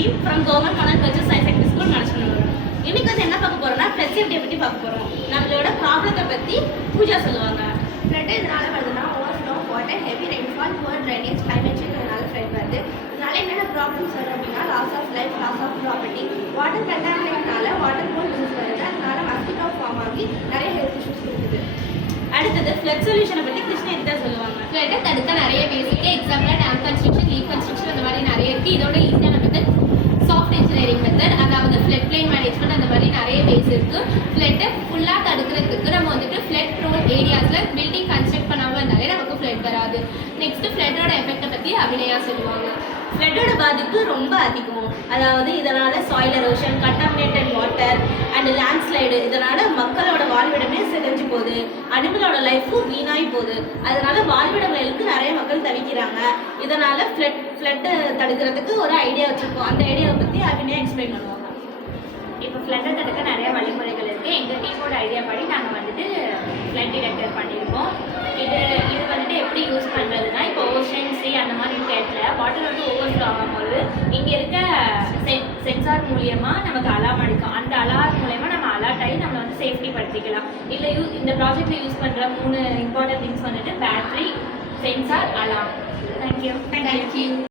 Naveen from Government Model Girls High Secondary School, Manashanur. இன்னைக்கு வந்து என்ன பார்க்க போறோம்னா ஃப்ளட் சேஃப்டியை பற்றி பார்க்க போறோம். நம்மளோட ப்ராப்ளத்தை பற்றி பூஜா சொல்லுவாங்க. ஃப்ளட் இதனால வருதுன்னா overflow water, heavy rainfall, poor drainage, climate change இதனால ஃப்ளட் வருது. இதனால என்னென்ன ப்ராப்ளம்ஸ் வரும் அப்படின்னா loss of life, loss of property, water கண்டாமினேட்னால வாட்டர் போன் டிசீஸ் வருது. அதனால மஸ்கிட்டோ ஃபார்ம் ஆகி நிறைய ஹெல்த் இஷ்யூஸ் இருக்குது. அடுத்தது ஃப்ளட் சொல்யூஷனை பற்றி கிருஷ்ணகிரி சொல்லுவாங்க. ஃப்ளட்டை தடுக்க நிறைய பேஸ் இருக்குது. எக்ஸாம்பிளாக டேம் கன்ஸ்ட்ரக்ஷன், லீக் கன்ஸ்ட்ரக்ஷன் அந்த மாதிரி நிறைய இருக்குது. இதோட ஈஸியான மெத்தட் சாஃப்ட் இன்ஜினியரிங் மெத்தட், அதாவது ஃப்ளட் பிளைன் மேனேஜ்மெண்ட் அந்த மாதிரி நிறைய பேஸ் இருக்குது. ஃப்ளட்டை ஃபுல்லாக தடுக்கிறதுக்கு நம்ம வந்துட்டு ஃப்ளட் ப்ரோன் ஏரியாஸில் பில்டிங் கன்ஸ்ட்ரக்ட் பண்ணாமல் இருந்தாலே நமக்கு ஃப்ளட் வராது. நெக்ஸ்ட்டு ஃப்ளட்டோட எஃபெக்டை பற்றி அபிநயா சொல்லுவாங்க. ஃப்ளட்டோட பாதிப்பு ரொம்ப அதிகம். அதாவது இதனால் soil erosion, contaminated water and landslide, இதனால் மக்களோட வாழ்விடமே சிதைஞ்சு போகுது. அனிமலோட லைஃப்பும் வீணாகி போகுது. அதனால வாழ்விடங்களுக்கு நிறைய மக்கள் தவிக்கிறாங்க. இதனால் ஃப்ளட்டை தடுக்கிறதுக்கு ஒரு ஐடியா வச்சுருக்கோம். அந்த ஐடியாவை பற்றி அபிநயா எக்ஸ்பிளைன் பண்ணுவாங்க. இப்போ ஃப்ளட்டை தடுக்க நிறைய வழிமுறைகள் இருக்குது. எங்கள் டீமோட ஐடியா படி நாங்கள் வந்துட்டு ஃப்ளட் டிடெக்டர் பண்ணியிருக்கோம். இது வந்துட்டு எப்படி யூஸ் பண்ணுறதுனா, இப்போ ஓஷன், சி அந்த மாதிரி இடத்துல வாட்டர் வந்து ஓவர்ஃப்ளோ ஆகும்போது இங்கே இருக்க சென்சார் மூலியமாக நமக்கு அலார்ம் அடிக்கும். அந்த அலார்ம் மூலயமா நம்ம அலர்ட் ஆகி நம்ம வந்து சேஃப்டி படுத்திக்கலாம். இல்லை இந்த ப்ராஜெக்டில் யூஸ் பண்ணுற 3 இம்பார்ட்டன்ட் திங்ஸ் வந்துட்டு பேட்ரி, சென்சார், அலார்ம். தேங்க்யூ.